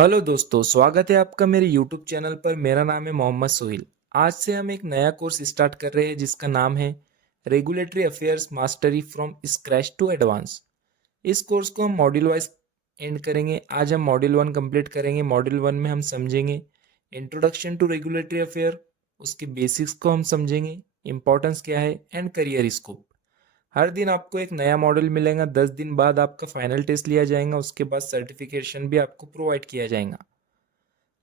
Hello दोस्तों, स्वागत है आपका मेरे यूट्यूब चैनल पर। मेरा नाम है मोहम्मद सोहिल। आज से हम एक नया कोर्स स्टार्ट कर रहे हैं जिसका नाम है regulatory affairs mastery from scratch to advance. इस कोर्स को हम मॉड्यूल वाइज एंड करेंगे। आज हम मॉड्यूल 1 कंप्लीट करेंगे। मॉड्यूल 1 में हम समझेंगे इंट्रोडक्शन टू रेगुलेटरी अफेयर, उसके बेसिक्स को हम समझेंगे, इंपॉर्टेंस क्या है एंड करियर स्कोप। हर दिन आपको एक नया मॉडल मिलेगा। 10 दिन बाद आपका फाइनल टेस्ट लिया जाएगा, उसके बाद सर्टिफिकेशन भी आपको प्रोवाइड किया जाएगा।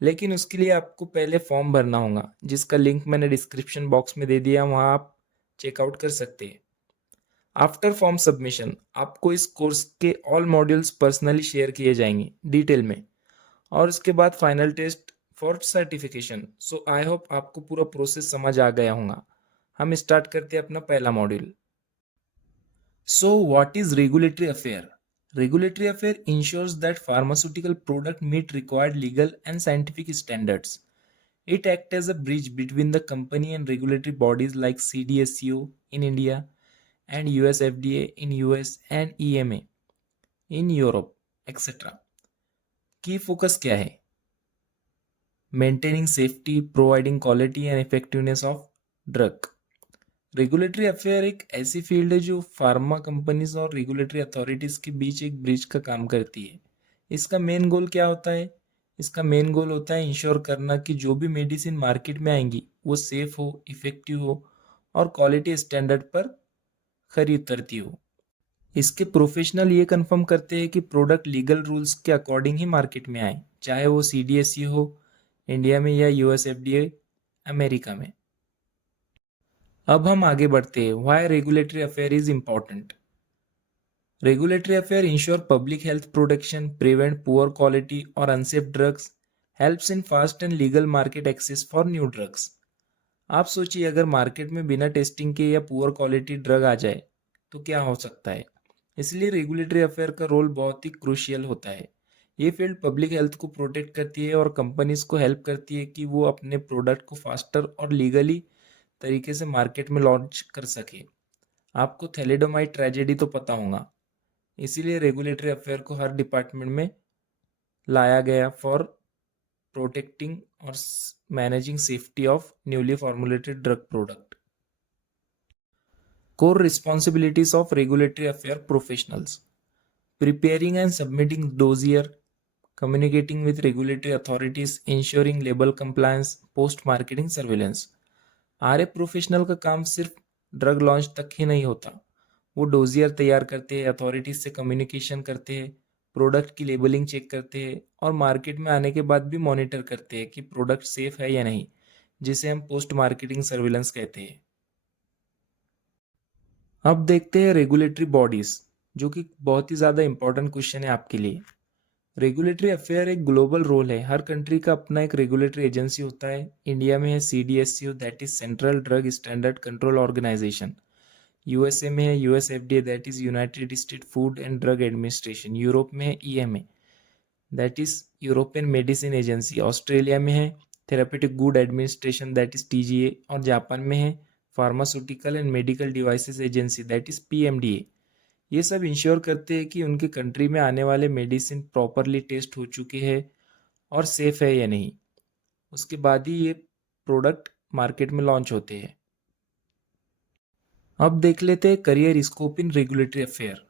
लेकिन उसके लिए आपको पहले फॉर्म भरना होगा, जिसका लिंक मैंने डिस्क्रिप्शन बॉक्स में दे दिया, वहाँ आप चेकआउट कर सकते हैं। आफ्टर फॉर्म सबमिशन आपको इस कोर्स के ऑल मॉड्यूल्स पर्सनली शेयर किए जाएंगे डिटेल में, और उसके बाद final test for certification. So I hope आपको पूरा प्रोसेस समझ आ गया होगा। हम स्टार्ट करते हैं अपना पहला module. So, what is regulatory affair? Regulatory affair ensures that pharmaceutical product meet required legal and scientific standards. It acts as a bridge between the company and regulatory bodies like CDSCO in India and US FDA in US and EMA in Europe, etc. Key focus क्या है? Maintaining safety, providing quality and effectiveness of drug. Regulatory affair एक ऐसी field है जो pharma companies और regulatory authorities के बीच एक bridge का काम करती है। इसका मेन गोल क्या होता है? इसका मेन गोल होता है इंश्योर करना कि जो भी मेडिसिन मार्केट में आएंगी वो सेफ हो, इफेक्टिव हो और क्वालिटी स्टैंडर्ड पर खरी उतरती हो। इसके प्रोफेशनल ये कंफर्म करते हैं कि प्रोडक्ट लीगल रूल्स के अकॉर्डिंग ही मार्केट में आए, चाहे वो सीडीएसई हो इंडिया में या यूएस एफडीए अमेरिका में। अब हम आगे बढ़ते हैं। Why regulatory affair is important? Regulatory affair ensure public health protection, prevent poor quality और unsafe drugs, helps in fast and legal market access for new drugs. आप सोचिए, अगर मार्केट में बिना टेस्टिंग के या पुअर क्वालिटी ड्रग आ जाए तो क्या हो सकता है। इसलिए रेगुलेटरी अफेयर का रोल बहुत ही क्रूशियल होता है। ये फील्ड पब्लिक हेल्थ को प्रोटेक्ट करती है और कंपनीज को हेल्प करती है कि वो अपने प्रोडक्ट को फास्टर और लीगली तरीके से मार्केट में लॉन्च कर सके। आपको थैलिडोमाइड ट्रेजेडी तो पता होगा, इसीलिए रेगुलेटरी अफेयर को हर डिपार्टमेंट में लाया गया फॉर प्रोटेक्टिंग और managing safety of newly formulated drug product. Core responsibilities of regulatory affair professionals: preparing and submitting dossier, communicating with regulatory authorities, ensuring label compliance, post marketing surveillance। RA professional का काम सिर्फ drug launch तक ही नहीं होता। वो dossier तैयार करते हैं, अथॉरिटीज से कम्युनिकेशन करते हैं, प्रोडक्ट की लेबलिंग चेक करते हैं और मार्केट में आने के बाद भी मॉनिटर करते हैं कि प्रोडक्ट सेफ है या नहीं, जिसे हम पोस्ट मार्केटिंग सर्विलेंस कहते हैं। अब देखते हैं रेगुलेटरी बॉडीज, जो कि बहुत ही ज़्यादा इंपॉर्टेंट क्वेश्चन है आपके लिए। रेगुलेटरी अफेयर एक ग्लोबल रोल है। हर कंट्री का अपना एक रेगुलेटरी एजेंसी होता है। इंडिया में है CDSU, that is central drug standard control organisation. USA में है US FDA, that is United State food and drug administration. Europe में है EMA, that is European medicine agency. Australia में है therapeutic good administration, that is TGA. और Japan में है pharmaceutical and medical devices agency, that is PMDA. ये सब ensure करते हैं कि उनके कंट्री में आने वाले मेडिसिन प्रॉपरली टेस्ट हो चुके हैं और सेफ है या नहीं, उसके बाद ही ये प्रोडक्ट मार्केट में लॉन्च होते हैं। अब देख लेते हैं career scope in regulatory affair.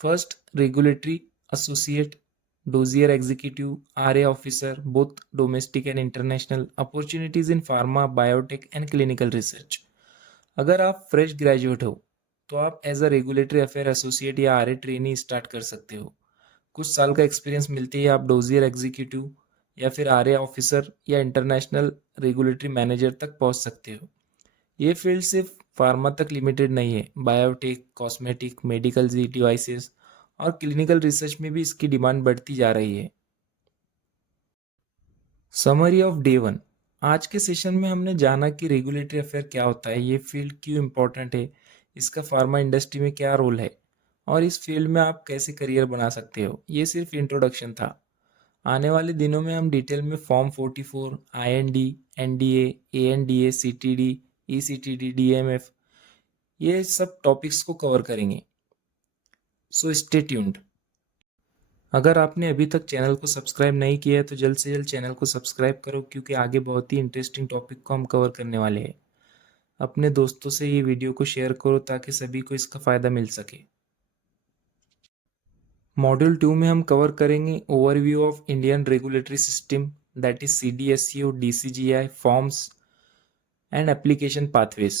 First, regulatory associate, dossier executive, RA officer, both domestic and international. Opportunities in pharma, biotech and clinical research. अगर आप फ्रेश ग्रेजुएट हो तो आप as a regulatory affair associate या आरए ट्रेनी स्टार्ट कर सकते हो। कुछ साल का एक्सपीरियंस मिलती है, आप डोजियर एग्जीक्यूटिव या फिर आरए ऑफिसर या इंटरनेशनल रेगुलेटरी मैनेजर तक पहुंच सकते हो। ये फील्ड सिर्फ फार्मा तक लिमिटेड नहीं है, बायोटेक, कॉस्मेटिक, मेडिकल डिवाइसेस और क्लिनिकल रिसर्च में भी इसकी डिमांड बढ़ती जा रही है। Summary of day 1। आज के सेशन में हमने जाना कि रेगुलेटरी अफेयर क्या होता है, ये फील्ड क्यों इम्पोर्टेंट है, इसका फार्मा इंडस्ट्री में क्या रोल है और इस फील्ड में आप कैसे करियर बना सकते हो। ये सिर्फ इंट्रोडक्शन था। आने वाले दिनों में हम डिटेल में form 44, IND, NDA, ANDA, CTD, eCTD, DMF, ये सब टॉपिक्स को कवर करेंगे। So stay tuned. अगर आपने अभी तक चैनल को सब्सक्राइब नहीं किया है तो जल्द से जल्द चैनल को सब्सक्राइब करो, क्योंकि आगे बहुत ही इंटरेस्टिंग टॉपिक को हम कवर करने वाले हैं। अपने दोस्तों से ये वीडियो को शेयर करो ताकि सभी को इसका फ़ायदा मिल सके। मॉड्यूल 2 में हम कवर करेंगे overview of Indian regulatory system, that is CDSCO, DCGI, forms and application pathways.